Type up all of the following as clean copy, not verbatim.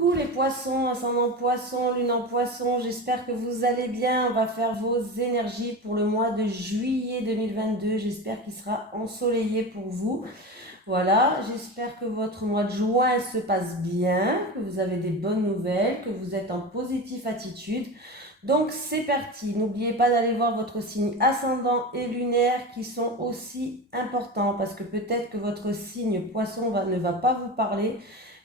Coucou les poissons, ascendant poisson, lune en poisson, j'espère que vous allez bien. On va faire vos énergies pour le mois de juillet 2022. J'espère qu'il sera ensoleillé pour vous. Voilà, j'espère que votre mois de juin se passe bien, que vous avez des bonnes nouvelles, que vous êtes en positive attitude. Donc c'est parti, n'oubliez pas d'aller voir votre signe ascendant et lunaire qui sont aussi importants parce que peut-être que votre signe poisson ne va pas vous parler,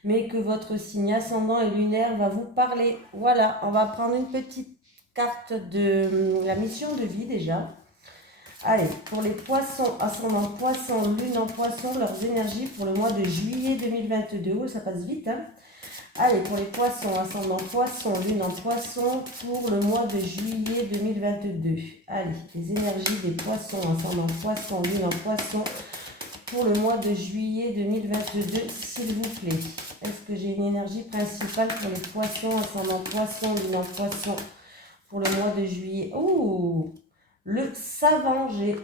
mais que votre signe ascendant et lunaire va vous parler. Voilà, on va prendre une petite carte de la mission de vie déjà. Allez, pour les poissons, ascendant poisson, lune en poisson, leurs énergies pour le mois de juillet 2022. Oh, ça passe vite, hein. Allez, pour les poissons, ascendant poisson, lune en poisson, pour le mois de juillet 2022. Allez, les énergies des poissons, ascendant poisson, lune en poisson, pour le mois de juillet 2022, s'il vous plaît. Est-ce que j'ai une énergie principale pour les poissons, ascendant poisson, lune en poisson, pour le mois de juillet? Oh, le savant, j'ai.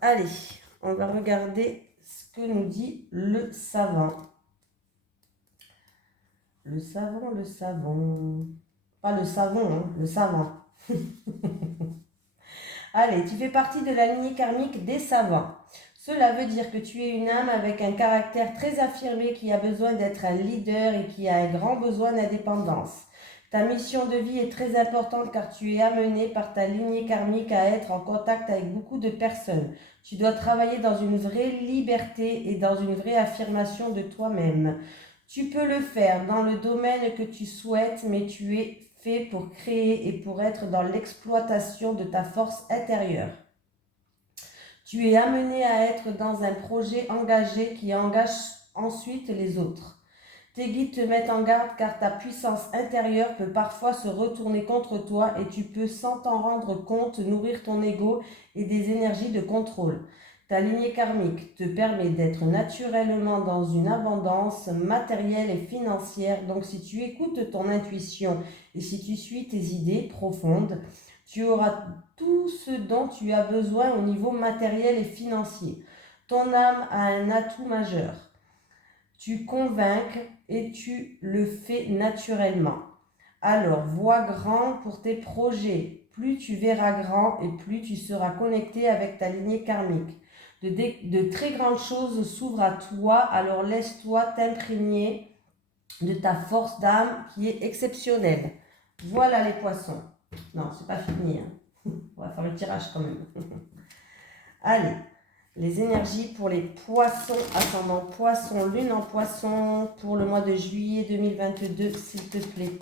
Allez, on va regarder ce que nous dit le savant. Le savant, le savant. Pas le savon, hein, le savant. Allez, tu fais partie de la lignée karmique des savants. Cela veut dire que tu es une âme avec un caractère très affirmé qui a besoin d'être un leader et qui a un grand besoin d'indépendance. Ta mission de vie est très importante car tu es amené par ta lignée karmique à être en contact avec beaucoup de personnes. Tu dois travailler dans une vraie liberté et dans une vraie affirmation de toi-même. Tu peux le faire dans le domaine que tu souhaites, mais tu es fait pour créer et pour être dans l'exploitation de ta force intérieure. Tu es amené à être dans un projet engagé qui engage ensuite les autres. Tes guides te mettent en garde car ta puissance intérieure peut parfois se retourner contre toi et tu peux sans t'en rendre compte nourrir ton ego et des énergies de contrôle. Ta lignée karmique te permet d'être naturellement dans une abondance matérielle et financière. Donc si tu écoutes ton intuition et si tu suis tes idées profondes, tu auras tout ce dont tu as besoin au niveau matériel et financier. Ton âme a un atout majeur. Tu convaincs et tu le fais naturellement. Alors, vois grand pour tes projets. Plus tu verras grand et plus tu seras connecté avec ta lignée karmique. De très grandes choses s'ouvrent à toi, alors laisse-toi t'imprégner de ta force d'âme qui est exceptionnelle. Voilà les poissons. Non, c'est pas fini, hein. On va faire le tirage quand même. Allez, les énergies pour les poissons, ascendant poisson, lune en poisson, pour le mois de juillet 2022, s'il te plaît.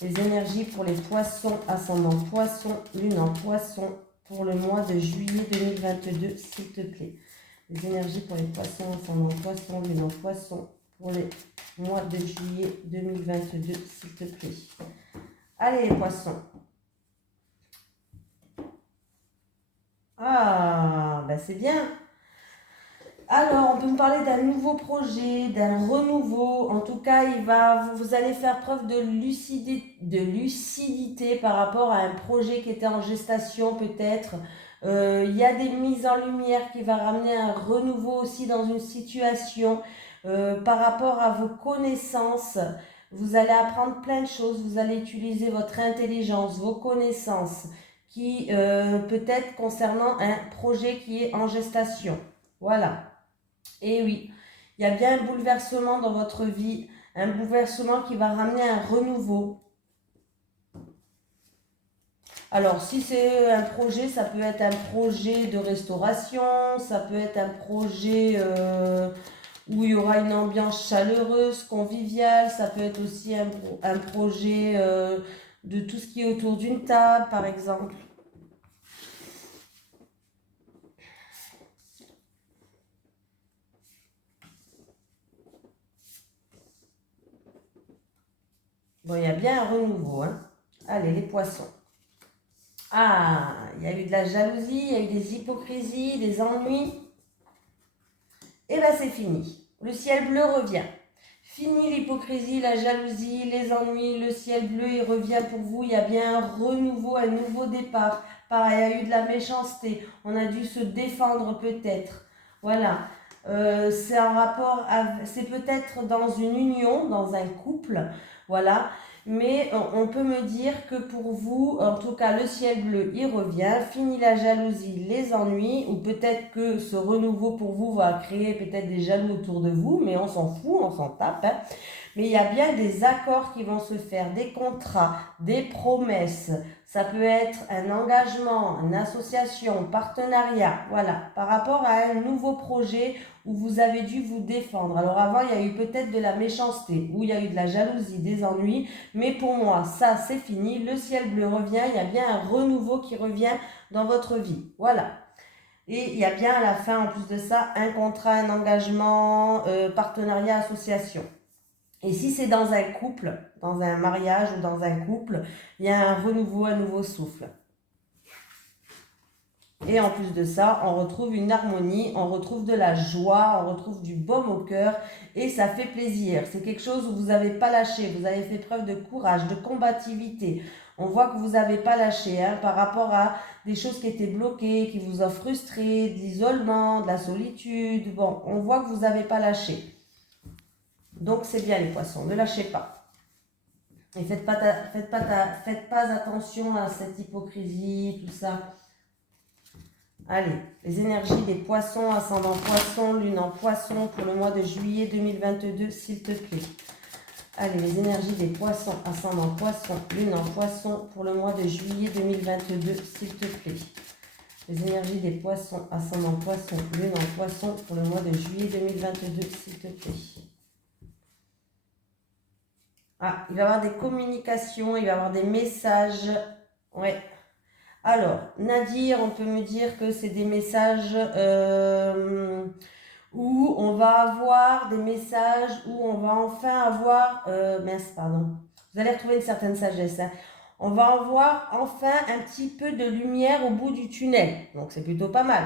Les énergies pour les poissons, ascendant poisson, lune en poisson, pour le mois de juillet 2022, s'il te plaît. Les énergies pour les poissons, ascendant poisson, lune en poisson, pour les mois de juillet 2022, s'il te plaît. Allez les poissons. Ah, ben c'est bien. Alors, on peut me parler d'un nouveau projet, d'un renouveau. En tout cas, vous allez faire preuve de lucidité par rapport à un projet qui était en gestation peut-être. Il y a des mises en lumière qui vont ramener un renouveau aussi dans une situation. Par rapport à vos connaissances, vous allez apprendre plein de choses. Vous allez utiliser votre intelligence, vos connaissances, qui peut-être concernant un projet qui est en gestation. Voilà. Et oui, il y a bien un bouleversement dans votre vie, un bouleversement qui va ramener un renouveau. Alors, si c'est un projet, ça peut être un projet de restauration, ça peut être un projet où il y aura une ambiance chaleureuse, conviviale, ça peut être aussi un projet de tout ce qui est autour d'une table, par exemple. Bon, il y a bien un renouveau, hein. Allez, les poissons. Ah, il y a eu de la jalousie, il y a eu des hypocrisies, des ennuis. Et bien c'est fini. Le ciel bleu revient. Fini l'hypocrisie, la jalousie, les ennuis, le ciel bleu, il revient pour vous. Il y a bien un renouveau, un nouveau départ. Pareil, il y a eu de la méchanceté. On a dû se défendre peut-être. Voilà. C'est un rapport, c'est peut-être dans une union, dans un couple, voilà. Mais on peut me dire que pour vous, en tout cas, le ciel bleu, il revient, fini la jalousie, les ennuis, ou peut-être que ce renouveau pour vous va créer peut-être des jaloux autour de vous, mais on s'en fout, on s'en tape, hein. Mais il y a bien des accords qui vont se faire, des contrats, des promesses. Ça peut être un engagement, une association, un partenariat, voilà, par rapport à un nouveau projet où vous avez dû vous défendre. Alors avant, il y a eu peut-être de la méchanceté, où il y a eu de la jalousie, des ennuis, mais pour moi, ça, c'est fini. Le ciel bleu revient, il y a bien un renouveau qui revient dans votre vie. Voilà. Et il y a bien à la fin, en plus de ça, un contrat, un engagement, partenariat, association. Et si c'est dans un couple, dans un mariage ou dans un couple, il y a un renouveau, un nouveau souffle. Et en plus de ça, on retrouve une harmonie, on retrouve de la joie, on retrouve du baume au cœur et ça fait plaisir. C'est quelque chose où vous n'avez pas lâché, vous avez fait preuve de courage, de combativité. On voit que vous n'avez pas lâché hein, par rapport à des choses qui étaient bloquées, qui vous ont frustré, de l'isolement, de la solitude. Bon, on voit que vous n'avez pas lâché. Donc c'est bien les poissons, ne lâchez pas. Et faites pas attention à cette hypocrisie, tout ça. Allez, les énergies des poissons, ascendant poisson, lune en poisson pour le mois de juillet 2022, s'il te plaît. Allez, les énergies des poissons, ascendant poisson, lune en poisson pour le mois de juillet 2022, s'il te plaît. Les énergies des poissons, ascendant poisson, lune en poisson pour le mois de juillet 2022, s'il te plaît. Ah, il va y avoir des communications, il va y avoir des messages. Ouais. Alors, Nadir, on peut me dire que c'est des messages où on va avoir des messages où on va enfin avoir... mince, pardon. Vous allez retrouver une certaine sagesse. Hein. On va avoir enfin un petit peu de lumière au bout du tunnel. Donc, c'est plutôt pas mal.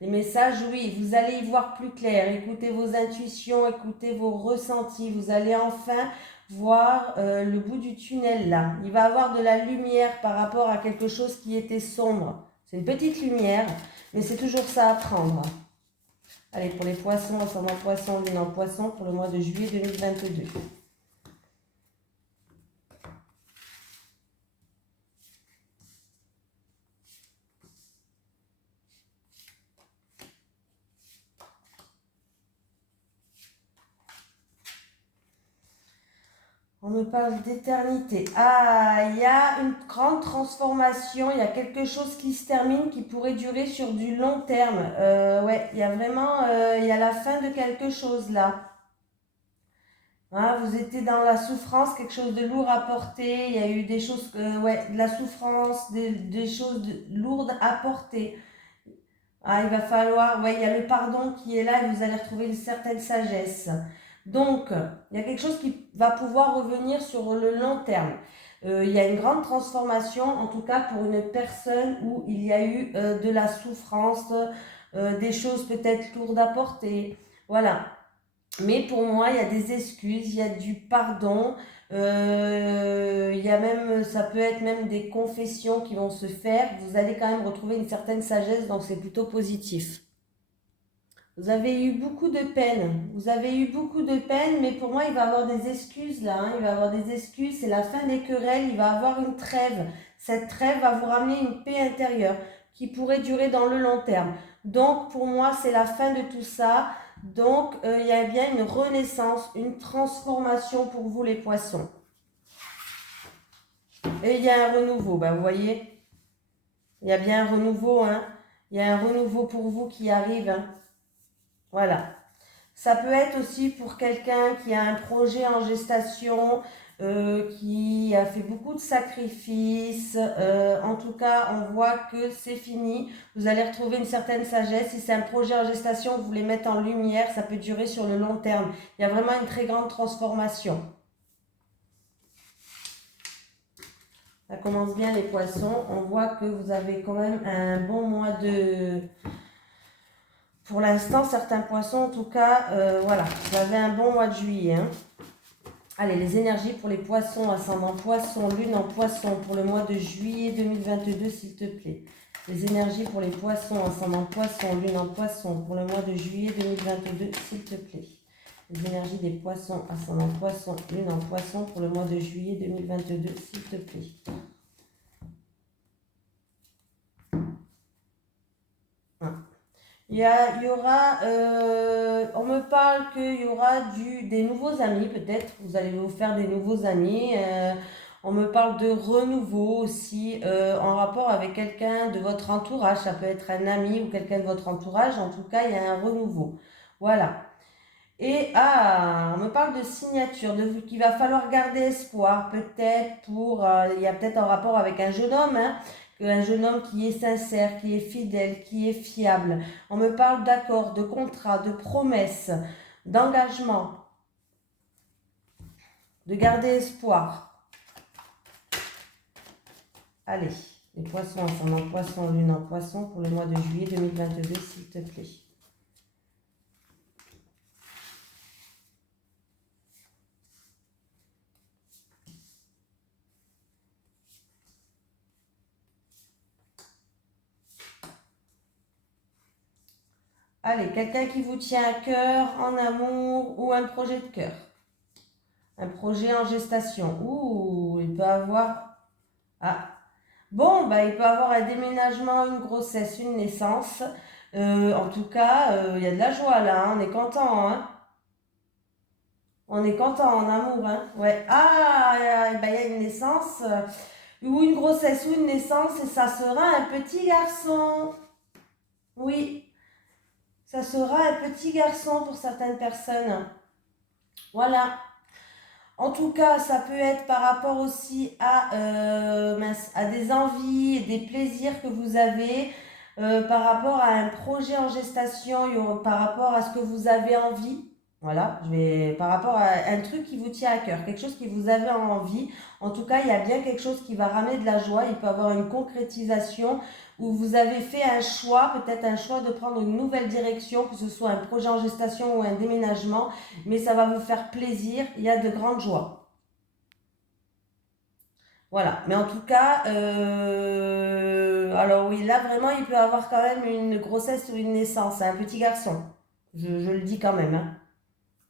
Les messages, oui, vous allez y voir plus clair. Écoutez vos intuitions, écoutez vos ressentis. Vous allez enfin voir le bout du tunnel là. Il va avoir de la lumière par rapport à quelque chose qui était sombre. C'est une petite lumière, mais c'est toujours ça à prendre. Allez, pour les poissons, ascendant poisson, lune en poisson, pour le mois de juillet 2022. On me parle d'éternité. Ah, il y a une grande transformation, il y a quelque chose qui se termine, qui pourrait durer sur du long terme. Ouais, il y a vraiment, il y a la fin de quelque chose là. Hein, vous étiez dans la souffrance, quelque chose de lourd à porter. Il y a eu des choses, ouais, de la souffrance, des choses lourdes à porter. Ah, il va falloir, ouais, il y a le pardon qui est là et vous allez retrouver une certaine sagesse. Donc, il y a quelque chose qui va pouvoir revenir sur le long terme. Il y a une grande transformation, en tout cas pour une personne où il y a eu de la souffrance, des choses peut-être lourdes à porter. Voilà. Mais pour moi, il y a des excuses, il y a du pardon, il y a même, ça peut être même des confessions qui vont se faire. Vous allez quand même retrouver une certaine sagesse, donc c'est plutôt positif. Vous avez eu beaucoup de peine, vous avez eu beaucoup de peine, mais pour moi, il va y avoir des excuses là, hein. Il va y avoir des excuses, c'est la fin des querelles, il va y avoir une trêve. Cette trêve va vous ramener une paix intérieure qui pourrait durer dans le long terme. Donc, pour moi, c'est la fin de tout ça. Donc, il y a bien une renaissance, une transformation pour vous les poissons. Et il y a un renouveau, ben, vous voyez, il y a bien un renouveau, hein. Il y a un renouveau pour vous qui arrive, hein. Voilà. Ça peut être aussi pour quelqu'un qui a un projet en gestation, qui a fait beaucoup de sacrifices. En tout cas, on voit que c'est fini. Vous allez retrouver une certaine sagesse. Si c'est un projet en gestation, vous voulez mettre en lumière, ça peut durer sur le long terme. Il y a vraiment une très grande transformation. Ça commence bien les poissons. On voit que vous avez quand même un bon mois de... Pour l'instant, certains poissons, en tout cas, voilà, vous avez un bon mois de juillet. Hein. Allez, les énergies pour les poissons, ascendant poisson, lune en poisson, pour le mois de juillet 2022, s'il te plaît. Les énergies pour les poissons, ascendant poisson, lune en poisson, pour le mois de juillet 2022, s'il te plaît. Les énergies des poissons, ascendant poisson, lune en poisson, pour le mois de juillet 2022, s'il te plaît. Il y aura, on me parle qu'il y aura des nouveaux amis, peut-être, vous allez vous faire des nouveaux amis. On me parle de renouveau aussi, en rapport avec quelqu'un de votre entourage. Ça peut être un ami ou quelqu'un de votre entourage. En tout cas, il y a un renouveau. Voilà. Et on me parle de signature, qu'il va falloir garder espoir, peut-être il y a peut-être un rapport avec un jeune homme, hein, un jeune homme qui est sincère, qui est fidèle, qui est fiable. On me parle d'accords, de contrats, de promesses, d'engagement, de garder espoir. Allez, les poissons, ascendant poisson, lune en poisson pour le mois de juillet 2022, s'il te plaît. Allez, quelqu'un qui vous tient à cœur, en amour ou un projet de cœur. Un projet en gestation. Ouh, il peut avoir... Ah, bon, bah, il peut avoir un déménagement, une grossesse, une naissance. En tout cas, il y a de la joie là, hein, on est content, hein. On est content en amour, hein. Ouais. Bah, il y a une naissance, ou une grossesse ou une naissance, et ça sera un petit garçon. Oui, ça sera un petit garçon pour certaines personnes. Voilà. En tout cas, ça peut être par rapport aussi à des envies et des plaisirs que vous avez, par rapport à un projet en gestation, par rapport à ce que vous avez envie. Voilà, par rapport à un truc qui vous tient à cœur, quelque chose qui vous avez envie. En tout cas, il y a bien quelque chose qui va ramener de la joie. Il peut y avoir une concrétisation où vous avez fait un choix, peut-être un choix de prendre une nouvelle direction, que ce soit un projet en gestation ou un déménagement, mais ça va vous faire plaisir, il y a de grandes joies. Voilà, mais en tout cas, alors oui, là vraiment, il peut avoir quand même une grossesse ou une naissance, c'est un petit garçon, je le dis quand même, hein.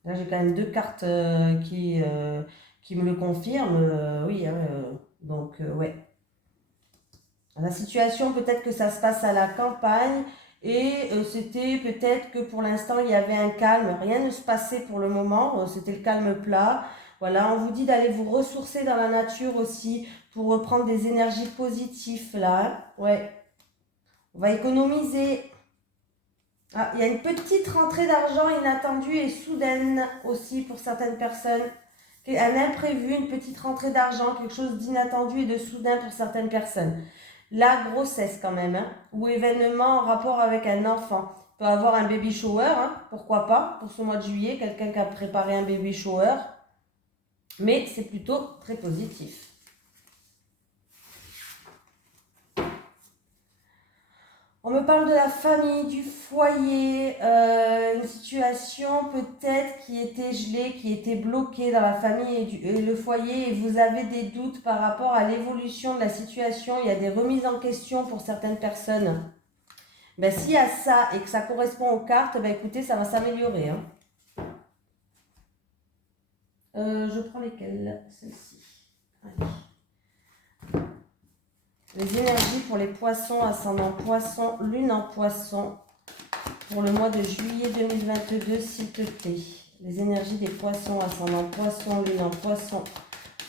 Là, j'ai quand même deux cartes qui me le confirment, oui, hein, donc ouais. La situation, peut-être que ça se passe à la campagne et c'était peut-être que pour l'instant, il y avait un calme. Rien ne se passait pour le moment, c'était le calme plat. Voilà, on vous dit d'aller vous ressourcer dans la nature aussi pour reprendre des énergies positives là, hein. Ouais, on va économiser. Ah, il y a une petite rentrée d'argent inattendue et soudaine aussi pour certaines personnes. Un imprévu, une petite rentrée d'argent, quelque chose d'inattendu et de soudain pour certaines personnes. La grossesse quand même, hein, ou événement en rapport avec un enfant. Il peut avoir un baby shower, hein, pourquoi pas, pour ce mois de juillet, quelqu'un qui a préparé un baby shower. Mais c'est plutôt très positif. On me parle de la famille, du foyer, une situation peut-être qui était gelée, qui était bloquée dans la famille et le foyer, et vous avez des doutes par rapport à l'évolution de la situation. Il y a des remises en question pour certaines personnes. Ben, s'il y a ça et que ça correspond aux cartes, ben, écoutez, ça va s'améliorer, hein. Je prends lesquelles? Celle-ci. Allez. Les énergies pour les poissons, ascendant poisson, lune en poisson, pour le mois de juillet 2022, s'il te plaît. Les énergies des poissons, ascendant poisson, lune en poisson,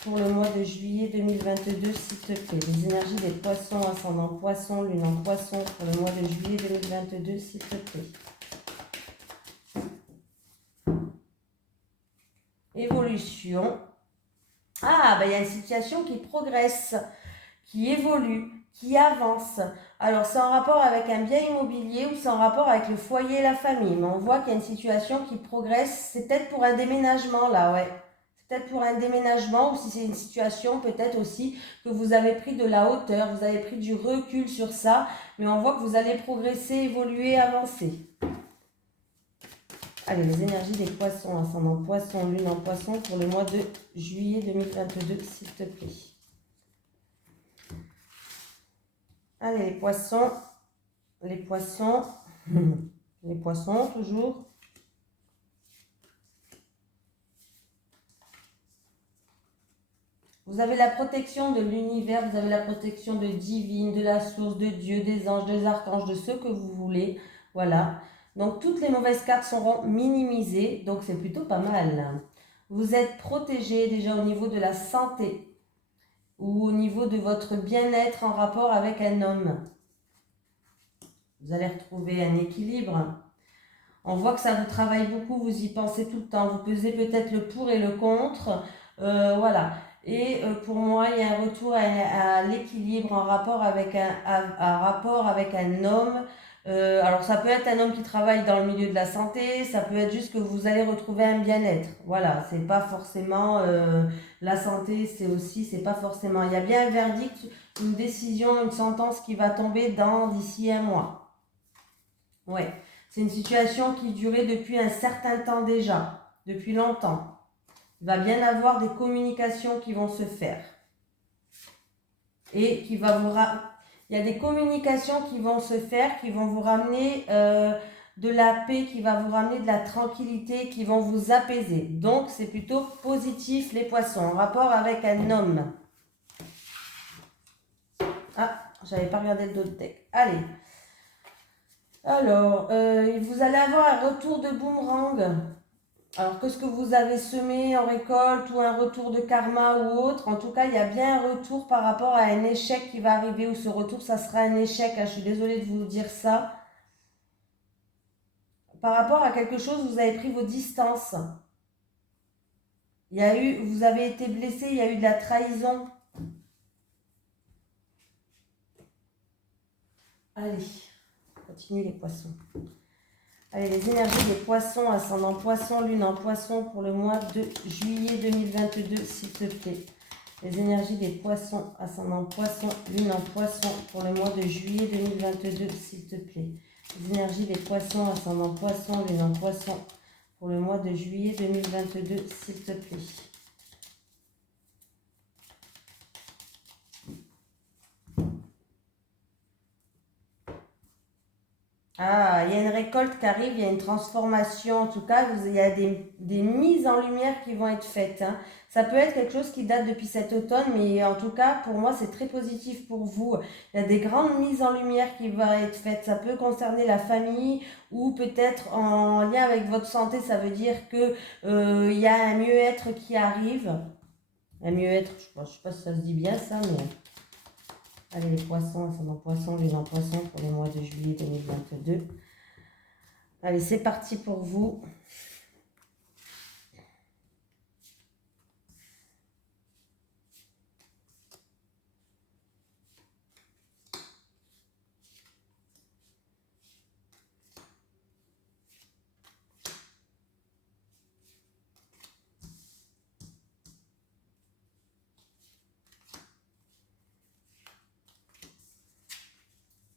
pour le mois de juillet 2022, s'il te plaît. Les énergies des poissons, ascendant poisson, lune en poisson, pour le mois de juillet 2022, s'il te plaît. Évolution. Ah, ben il y a une situation qui progresse, qui évolue, qui avance. Alors, c'est en rapport avec un bien immobilier ou c'est en rapport avec le foyer et la famille. Mais on voit qu'il y a une situation qui progresse. C'est peut-être pour un déménagement, là, ouais. C'est peut-être pour un déménagement ou si c'est une situation peut-être aussi que vous avez pris de la hauteur, vous avez pris du recul sur ça. Mais on voit que vous allez progresser, évoluer, avancer. Allez, les énergies des poissons, ascendant poisson, lune en poisson pour le mois de juillet 2022, s'il te plaît. Allez, les poissons. Les poissons. Les poissons, toujours. Vous avez la protection de l'univers, vous avez la protection de divine, de la source, de Dieu, des anges, des archanges, de ce que vous voulez. Voilà. Donc, toutes les mauvaises cartes seront minimisées. Donc, c'est plutôt pas mal. Vous êtes protégé déjà au niveau de la santé ou au niveau de votre bien-être en rapport avec un homme. Vous allez retrouver un équilibre. On voit que ça vous travaille beaucoup, vous y pensez tout le temps. Vous pesez peut-être le pour et le contre. Voilà. Et pour moi, il y a un retour à l'équilibre en rapport avec rapport avec un homme. Alors, ça peut être un homme qui travaille dans le milieu de la santé, ça peut être juste que vous allez retrouver un bien-être. Voilà, c'est pas forcément la santé, c'est pas forcément. Il y a bien un verdict, une décision, une sentence qui va tomber d'ici un mois. Ouais. C'est une situation qui durait depuis un certain temps déjà, depuis longtemps. Il va bien avoir des communications qui vont se faire. Et qui va il y a des communications qui vont se faire, qui vont vous ramener de la paix, qui va vous ramener de la tranquillité, qui vont vous apaiser. Donc, c'est plutôt positif, les poissons, en rapport avec un homme. Ah, j'avais pas regardé le dos de deck. Allez. Alors, vous allez avoir un retour de boomerang. Alors que ce que vous avez semé en récolte ou un retour de karma ou autre, en tout cas, il y a bien un retour par rapport à un échec qui va arriver, ou ce retour, ça sera un échec. Je suis désolée de vous dire ça. Par rapport à quelque chose, vous avez pris vos distances. Vous avez été blessé, il y a eu de la trahison. Allez, continue les poissons. Allez, les énergies des poissons, ascendant poisson, lune en poisson pour le mois de juillet 2022, s'il te plaît. Les énergies des poissons, ascendant poisson, lune en poisson pour le mois de juillet 2022, s'il te plaît. Les énergies des poissons, ascendant poisson, lune en poisson pour le mois de juillet 2022, s'il te plaît. Ah, il y a une récolte qui arrive, il y a une transformation, en tout cas, il y a des mises en lumière qui vont être faites. Hein. Ça peut être quelque chose qui date depuis cet automne, mais en tout cas, pour moi, c'est très positif pour vous. Il y a des grandes mises en lumière qui vont être faites. Ça peut concerner la famille ou peut-être en lien avec votre santé. Ça veut dire que il y a un mieux-être qui arrive. Un mieux-être, je ne sais pas si ça se dit bien ça, mais... Allez, les poissons, ascendant poisson, lune en poisson pour le mois de juillet 2022. Allez, c'est parti pour vous.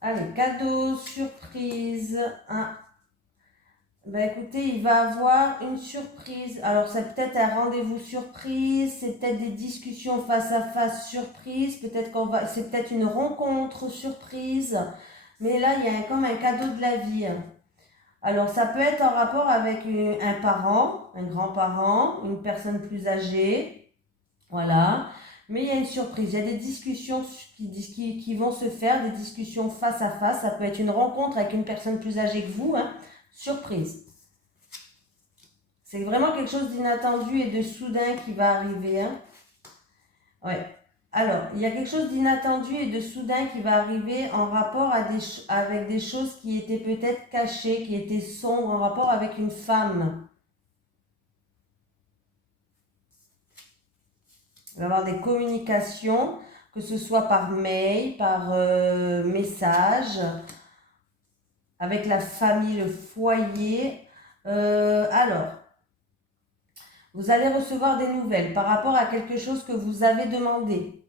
Allez, cadeau, surprise. Écoutez, il va avoir une surprise. Alors, c'est peut-être un rendez-vous surprise, c'est peut-être des discussions face à face surprise, c'est peut-être une rencontre surprise. Mais là, il y a comme un cadeau de la vie. Alors, ça peut être en rapport avec un parent, un grand-parent, une personne plus âgée. Voilà. Mais il y a une surprise, il y a des discussions qui vont se faire, des discussions face à face. Ça peut être une rencontre avec une personne plus âgée que vous. Hein. Surprise. C'est vraiment quelque chose d'inattendu et de soudain qui va arriver. Hein. Ouais. Alors, il y a quelque chose d'inattendu et de soudain qui va arriver en rapport avec des choses qui étaient peut-être cachées, qui étaient sombres, en rapport avec une femme. Il va y avoir des communications, que ce soit par mail, par message, avec la famille, le foyer. Alors, vous allez recevoir des nouvelles par rapport à quelque chose que vous avez demandé.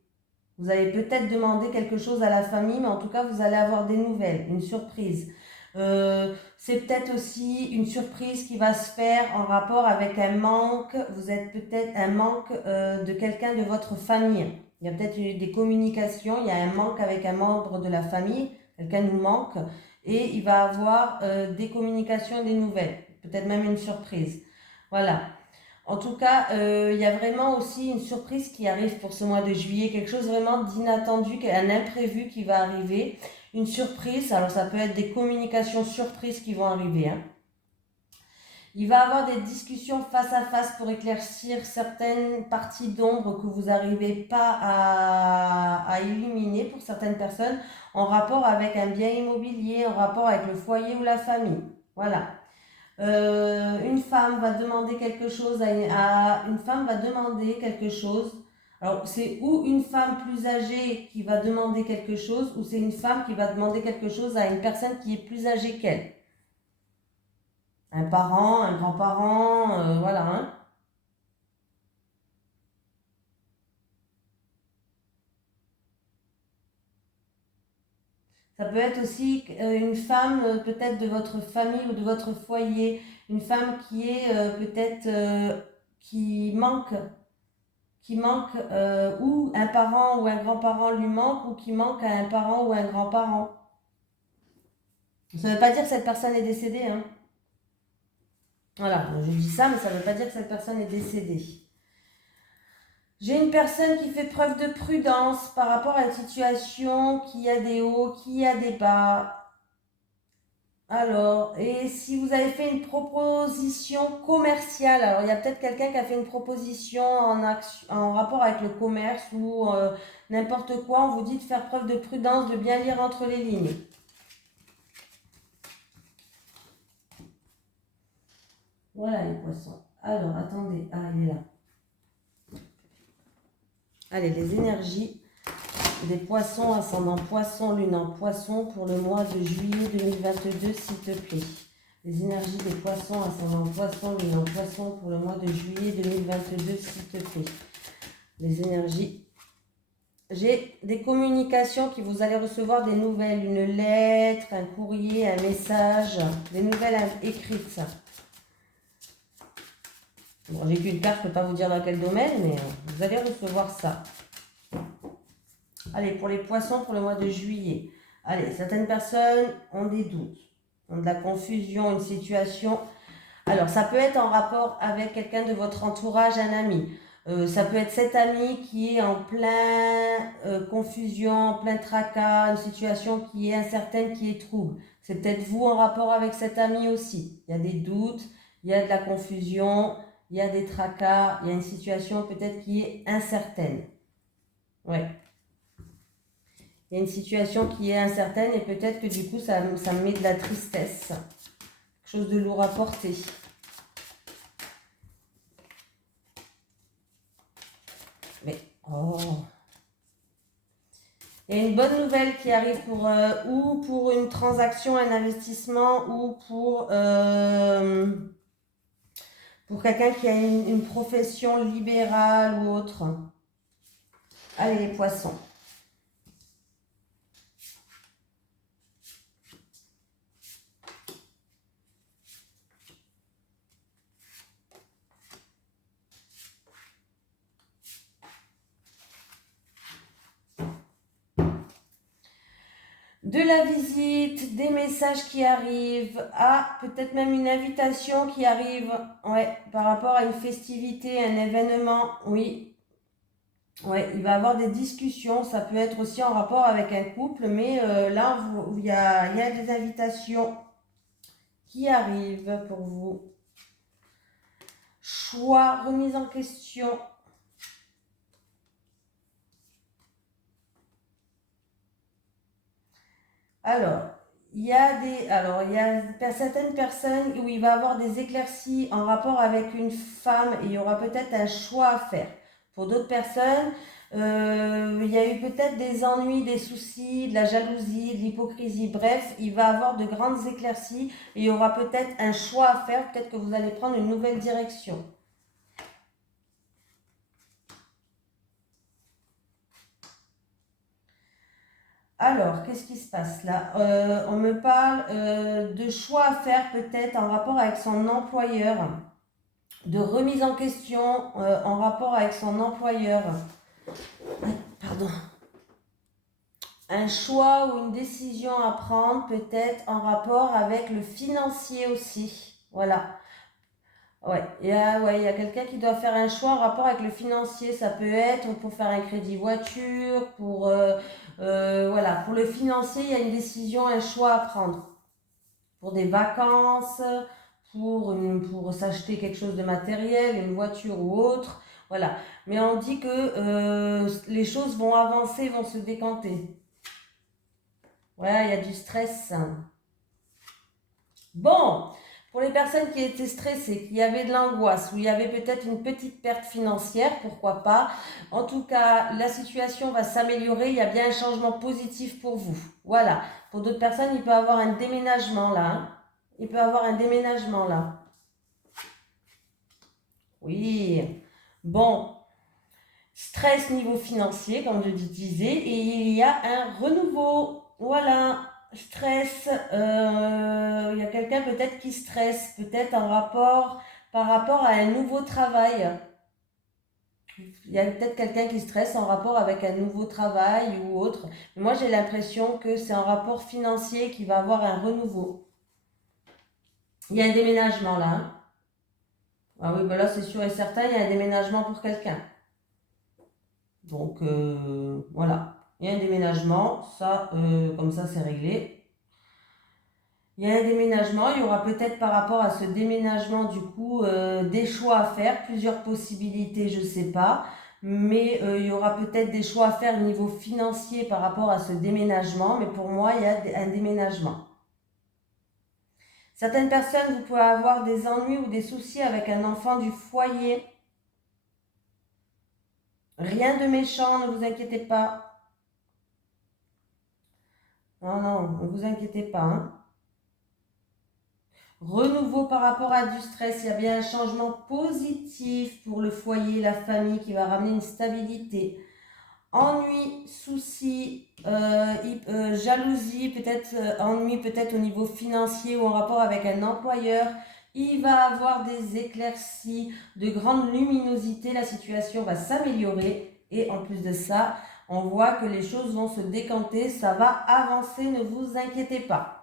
Vous allez peut-être demander quelque chose à la famille, mais en tout cas, vous allez avoir des nouvelles, une surprise. C'est peut-être aussi une surprise qui va se faire en rapport avec un manque. Vous êtes peut-être un manque de quelqu'un de votre famille. Il y a peut-être des communications, il y a un manque avec un membre de la famille, quelqu'un nous manque, et il va avoir des communications, des nouvelles, peut-être même une surprise. Voilà. En tout cas, il y a vraiment aussi une surprise qui arrive pour ce mois de juillet, quelque chose vraiment d'inattendu, un imprévu qui va arriver. Une surprise, alors ça peut être des communications surprises qui vont arriver, hein. Il va y avoir des discussions face à face pour éclaircir certaines parties d'ombre que vous n'arrivez pas à éliminer pour certaines personnes en rapport avec un bien immobilier, en rapport avec le foyer ou la famille. Voilà. Une femme va demander quelque chose une femme va demander quelque chose. Alors, c'est ou une femme plus âgée qui va demander quelque chose, ou c'est une femme qui va demander quelque chose à une personne qui est plus âgée qu'elle. Un parent, un grand-parent, voilà, hein. Ça peut être aussi une femme peut-être de votre famille ou de votre foyer, une femme qui est peut-être qui manque ou un parent ou un grand-parent lui manque ou qui manque à un parent ou un grand-parent. Ça ne veut pas dire que cette personne est décédée, hein. Voilà, je dis ça, mais ça ne veut pas dire que cette personne est décédée. J'ai une personne qui fait preuve de prudence par rapport à une situation qui a des hauts, qui a des bas. Alors, et si vous avez fait une proposition commerciale, alors il y a peut-être quelqu'un qui a fait une proposition en rapport avec le commerce ou n'importe quoi, on vous dit de faire preuve de prudence, de bien lire entre les lignes. Voilà les poissons. Alors, attendez, il est là. Allez, les énergies des poissons, ascendant poisson, lune en poisson pour le mois de juillet 2022, s'il te plaît. Les énergies des poissons, ascendant poisson, lune en poisson pour le mois de juillet 2022, s'il te plaît. Les énergies. J'ai des communications qui vous allez recevoir des nouvelles, une lettre, un courrier, un message, des nouvelles écrites. Bon, j'ai qu'une carte, je ne peux pas vous dire dans quel domaine, mais vous allez recevoir ça. Allez, pour les poissons, pour le mois de juillet. Allez, certaines personnes ont des doutes, ont de la confusion, une situation. Alors, ça peut être en rapport avec quelqu'un de votre entourage, un ami. Ça peut être cet ami qui est en plein confusion, en plein tracas, une situation qui est incertaine, qui est trouble. C'est peut-être vous en rapport avec cet ami aussi. Il y a des doutes, il y a de la confusion, il y a des tracas, il y a une situation peut-être qui est incertaine. Ouais. Il y a une situation qui est incertaine et peut-être que du coup ça me met de la tristesse. Quelque chose de lourd à porter. Mais, oh. Il y a une bonne nouvelle qui arrive ou pour une transaction, un investissement, ou pour quelqu'un qui a une profession libérale ou autre. Allez les poissons. De la visite, des messages qui arrivent, peut-être même une invitation qui arrive, ouais, par rapport à une festivité, un événement, oui. Ouais, il va y avoir des discussions, ça peut être aussi en rapport avec un couple, mais là, il y a des invitations qui arrivent pour vous. Choix, remise en question. Alors, il y a certaines personnes où il va y avoir des éclaircies en rapport avec une femme et il y aura peut-être un choix à faire. Pour d'autres personnes, il y a eu peut-être des ennuis, des soucis, de la jalousie, de l'hypocrisie. Bref, il va y avoir de grandes éclaircies et il y aura peut-être un choix à faire. Peut-être que vous allez prendre une nouvelle direction. Alors, qu'est-ce qui se passe là? On me parle de choix à faire peut-être en rapport avec son employeur, de remise en question en rapport avec son employeur. Pardon. Un choix ou une décision à prendre peut-être en rapport avec le financier aussi. Voilà. Ouais, il y a quelqu'un qui doit faire un choix en rapport avec le financier. Ça peut être pour faire un crédit voiture, voilà, pour le financier, il y a une décision, un choix à prendre. Pour des vacances, pour s'acheter quelque chose de matériel, une voiture ou autre. Voilà. Mais on dit que les choses vont avancer, vont se décanter. Voilà, il y a du stress. Bon, pour les personnes qui étaient stressées, qui avaient de l'angoisse, où il y avait peut-être une petite perte financière, pourquoi pas. En tout cas, la situation va s'améliorer, il y a bien un changement positif pour vous. Voilà. Pour d'autres personnes, il peut y avoir un déménagement là. Hein. Il peut y avoir un déménagement là. Oui. Bon. Stress niveau financier, comme je disais, et il y a un renouveau. Voilà. Stress, il y a quelqu'un peut-être qui stresse, peut-être par rapport à un nouveau travail. Il y a peut-être quelqu'un qui stresse en rapport avec un nouveau travail ou autre. Mais moi, j'ai l'impression que c'est un rapport financier qui va avoir un renouveau. Il y a un déménagement là. Hein. Ah oui, ben là, c'est sûr et certain, il y a un déménagement pour quelqu'un. Donc, voilà. Il y a un déménagement, ça, comme ça, c'est réglé. Il y a un déménagement, il y aura peut-être par rapport à ce déménagement, du coup, des choix à faire, plusieurs possibilités, je ne sais pas. Mais il y aura peut-être des choix à faire au niveau financier par rapport à ce déménagement. Mais pour moi, il y a un déménagement. Certaines personnes, vous pouvez avoir des ennuis ou des soucis avec un enfant du foyer. Rien de méchant, ne vous inquiétez pas. Non, non, ne vous inquiétez pas. Hein. Renouveau par rapport à du stress, il y a bien un changement positif pour le foyer, la famille qui va ramener une stabilité. Ennui, soucis, jalousie, peut-être ennui peut-être au niveau financier ou en rapport avec un employeur. Il va avoir des éclaircies, de grande luminosité, la situation va s'améliorer et en plus de ça, on voit que les choses vont se décanter, ça va avancer, ne vous inquiétez pas.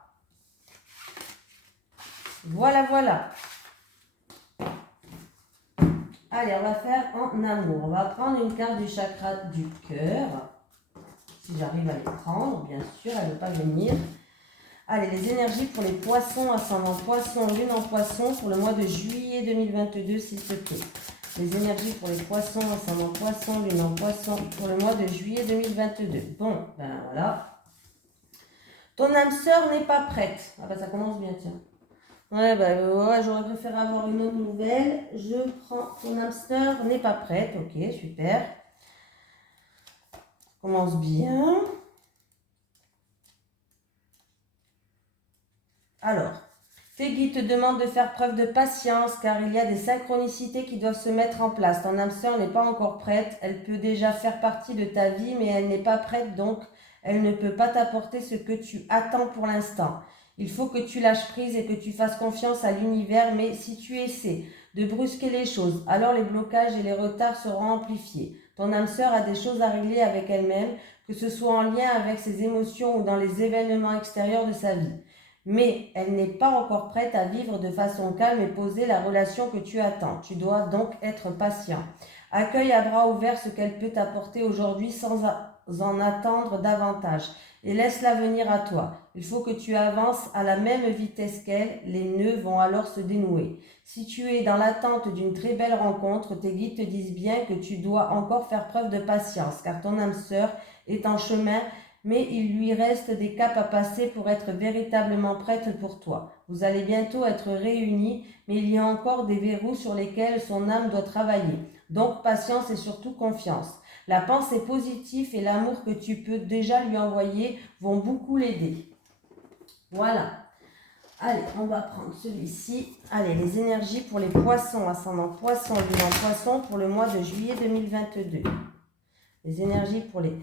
Voilà, voilà. Allez, on va faire en amour. On va prendre une carte du chakra du cœur. Si j'arrive à les prendre, bien sûr, elle ne veut pas venir. Allez, les énergies pour les poissons, ascendant poisson, lune en poisson, pour le mois de juillet 2022, s'il te plaît. Les énergies pour les poissons, ascendant poisson, lune en poisson, pour le mois de juillet 2022. Bon, ben voilà. Ton âme sœur n'est pas prête. Ah ben ça commence bien, tiens. Ouais, j'aurais préféré avoir une autre nouvelle. Je prends ton hamster, n'est pas prête. Ok, super. Commence bien. Alors, tes guides te demandent de faire preuve de patience car il y a des synchronicités qui doivent se mettre en place. Ton hamster n'est pas encore prête. Elle peut déjà faire partie de ta vie, mais elle n'est pas prête, donc elle ne peut pas t'apporter ce que tu attends pour l'instant. Il faut que tu lâches prise et que tu fasses confiance à l'univers, mais si tu essaies de brusquer les choses, alors les blocages et les retards seront amplifiés. Ton âme sœur a des choses à régler avec elle-même, que ce soit en lien avec ses émotions ou dans les événements extérieurs de sa vie. Mais elle n'est pas encore prête à vivre de façon calme et posée la relation que tu attends. Tu dois donc être patient. Accueille à bras ouverts ce qu'elle peut t'apporter aujourd'hui sans en attendre davantage et laisse-la venir à toi. Il faut que tu avances à la même vitesse qu'elle, les nœuds vont alors se dénouer. Si tu es dans l'attente d'une très belle rencontre, tes guides te disent bien que tu dois encore faire preuve de patience, car ton âme sœur est en chemin, mais il lui reste des caps à passer pour être véritablement prête pour toi. Vous allez bientôt être réunis, mais il y a encore des verrous sur lesquels son âme doit travailler. Donc patience et surtout confiance. La pensée positive et l'amour que tu peux déjà lui envoyer vont beaucoup l'aider. Voilà. Allez, on va prendre celui-ci. Allez, les énergies pour les poissons, ascendant poisson, lune en poisson, pour le mois de juillet 2022. Les énergies pour les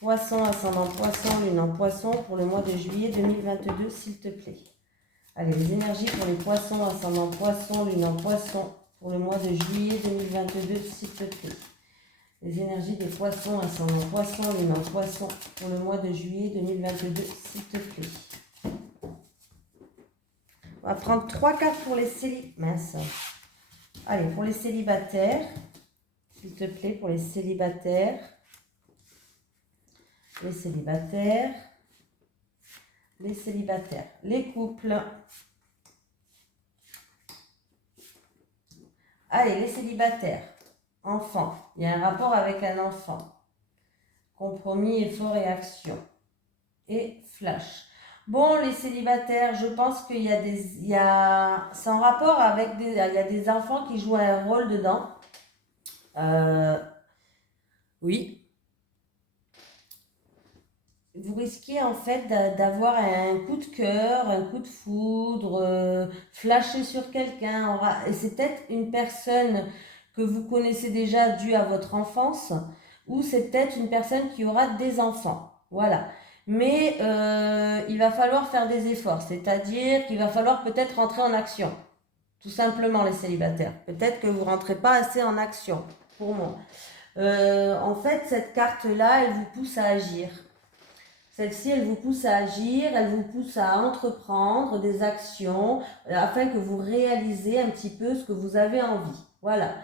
Poisson, ascendant Poisson, lune en Poisson pour le mois de juillet 2022, s'il te plaît. Allez, les énergies pour les Poissons, ascendant Poisson, lune en Poisson pour le mois de juillet 2022, s'il te plaît. Les énergies des Poissons, ascendant Poisson, lune en Poisson pour le mois de juillet 2022, s'il te plaît. On va prendre 3 cartes pour les célibataires. Mince. Allez, pour les célibataires, s'il te plaît, pour les célibataires. Les célibataires. Les célibataires. Les couples. Allez, les célibataires. Enfant. Il y a un rapport avec un enfant. Compromis, effort et action. Et flash. Bon, les célibataires, je pense qu'il y a des... c'est en rapport avec il y a des enfants qui jouent un rôle dedans. Oui. Vous risquez en fait d'avoir un coup de cœur, un coup de foudre, flasher sur quelqu'un. Et c'est peut-être une personne que vous connaissez déjà due à votre enfance, ou c'est peut-être une personne qui aura des enfants. Voilà. Mais il va falloir faire des efforts, c'est-à-dire qu'il va falloir peut-être rentrer en action. Tout simplement, les célibataires. Peut-être que vous ne rentrez pas assez en action, pour moi. En fait, cette carte-là, elle vous pousse à agir. Celle-ci, elle vous pousse à agir, elle vous pousse à entreprendre des actions afin que vous réalisez un petit peu ce que vous avez envie. Voilà,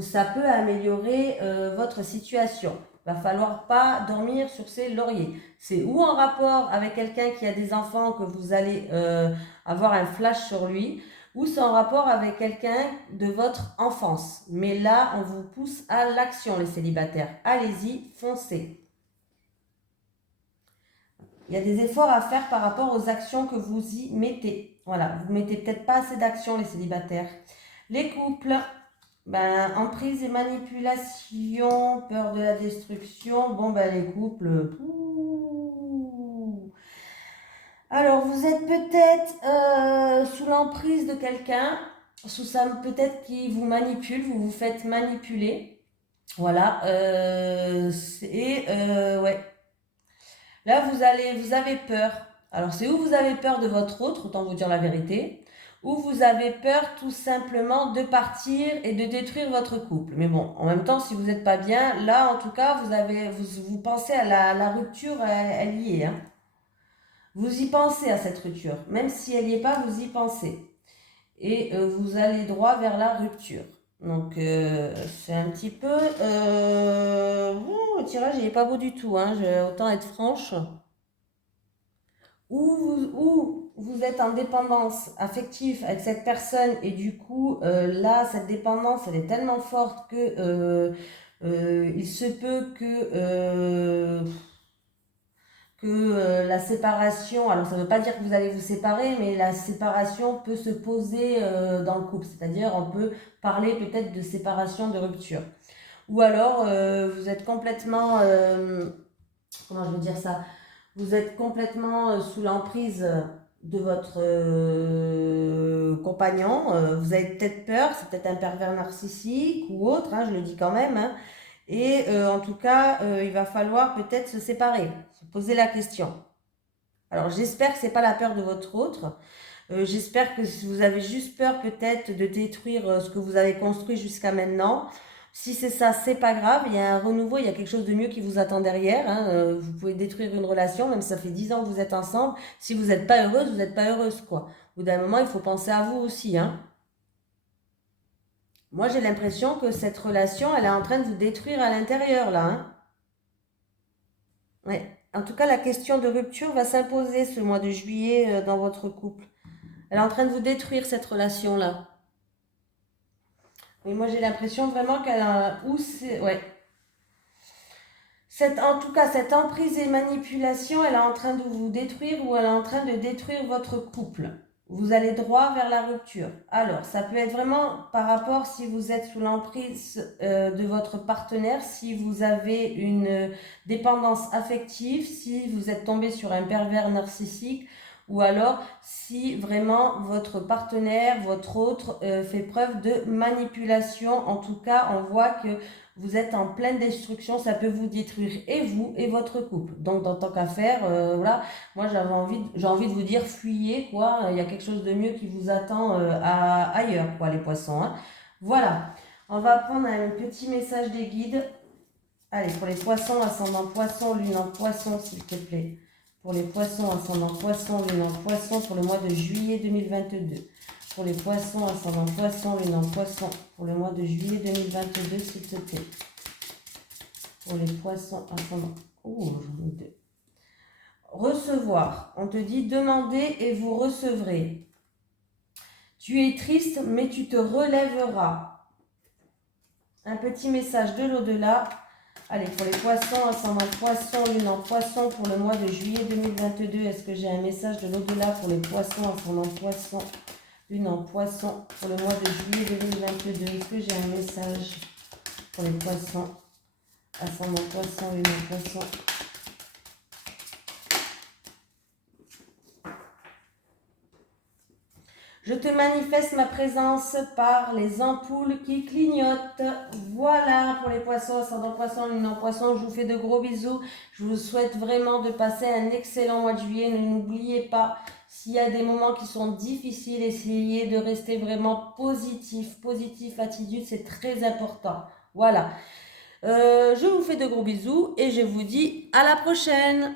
ça peut améliorer votre situation. Il va falloir pas dormir sur ses lauriers. C'est ou en rapport avec quelqu'un qui a des enfants que vous allez avoir un flash sur lui, ou c'est en rapport avec quelqu'un de votre enfance. Mais là, on vous pousse à l'action, les célibataires. Allez-y, foncez. Il y a des efforts à faire par rapport aux actions que vous y mettez. Voilà, vous ne mettez peut-être pas assez d'actions, les célibataires. Les couples, emprise et manipulation, peur de la destruction. Bon, les couples... Alors, vous êtes peut-être sous l'emprise de quelqu'un, sous ça peut-être qui vous manipule, vous vous faites manipuler. Voilà, ouais. Là, vous avez peur. Alors, c'est où vous avez peur de votre autre, autant vous dire la vérité, ou vous avez peur tout simplement de partir et de détruire votre couple. Mais bon, en même temps, si vous n'êtes pas bien, là, en tout cas, vous pensez à la rupture, elle y est. Hein. Vous y pensez à cette rupture. Même si elle n'y est pas, vous y pensez. Et vous allez droit vers la rupture. Donc, c'est un petit peu... le tirage, il n'est pas beau du tout. Hein. Je vais autant être franche. Ou vous êtes en dépendance affective avec cette personne et du coup, là, cette dépendance, elle est tellement forte que il se peut que la séparation, alors ça ne veut pas dire que vous allez vous séparer, mais la séparation peut se poser dans le couple, c'est-à-dire on peut parler peut-être de séparation, de rupture. Ou alors vous êtes complètement, comment je veux dire ça, vous êtes complètement sous l'emprise de votre compagnon, vous avez peut-être peur, c'est peut-être un pervers narcissique ou autre, hein, je le dis quand même, hein. Et en tout cas, il va falloir peut-être se séparer, se poser la question. Alors j'espère que ce n'est pas la peur de votre autre, j'espère que vous avez juste peur peut-être de détruire ce que vous avez construit jusqu'à maintenant. Si c'est ça, c'est pas grave, il y a un renouveau, il y a quelque chose de mieux qui vous attend derrière. Hein. Vous pouvez détruire une relation, même si ça fait 10 ans que vous êtes ensemble. Si vous n'êtes pas heureuse, vous n'êtes pas heureuse, quoi. Au bout d'un moment, il faut penser à vous aussi. Hein. Moi, j'ai l'impression que cette relation, elle est en train de vous détruire à l'intérieur, là. Hein. Ouais. En tout cas, la question de rupture va s'imposer ce mois de juillet dans votre couple. Elle est en train de vous détruire, cette relation-là. Mais moi, j'ai l'impression vraiment qu'elle a... Ouais. En tout cas, cette emprise et manipulation, elle est en train de vous détruire ou elle est en train de détruire votre couple. Vous allez droit vers la rupture. Alors, ça peut être vraiment par rapport si vous êtes sous l'emprise de votre partenaire, si vous avez une dépendance affective, si vous êtes tombé sur un pervers narcissique ou alors si vraiment votre partenaire, votre autre fait preuve de manipulation. En tout cas, on voit que vous êtes en pleine destruction, ça peut vous détruire et vous et votre couple. Donc, dans tant qu'à faire, voilà, moi j'ai envie de vous dire fuyez, quoi. Il y a quelque chose de mieux qui vous attend ailleurs, quoi, les poissons. Hein. Voilà, on va prendre un petit message des guides. Allez, pour les poissons, ascendant poisson, lune en poisson, s'il te plaît. Pour les poissons, ascendant poisson, lune en poisson, pour le mois de juillet 2022. Pour les poissons, ascendant poisson, lune en poisson, pour le mois de juillet 2022, s'il te plaît. Pour les poissons, ascendant... Oh, j'en ai deux. Recevoir. On te dit demandez et vous recevrez. Tu es triste, mais tu te relèveras. Un petit message de l'au-delà. Allez, pour les poissons, ascendant poisson, lune en poisson, pour le mois de juillet 2022, est-ce que j'ai un message de l'au-delà pour les poissons, ascendant poisson, lune en poisson, pour le mois de juillet 2022, est-ce que j'ai un message pour les poissons, ascendant poisson, lune en poisson? Je te manifeste ma présence par les ampoules qui clignotent. Voilà pour les poissons, ascendant poisson, lune en poisson. Je vous fais de gros bisous. Je vous souhaite vraiment de passer un excellent mois de juillet. N'oubliez pas, s'il y a des moments qui sont difficiles, essayez de rester vraiment positif. Positif, attitude, c'est très important. Voilà. Je vous fais de gros bisous et je vous dis à la prochaine.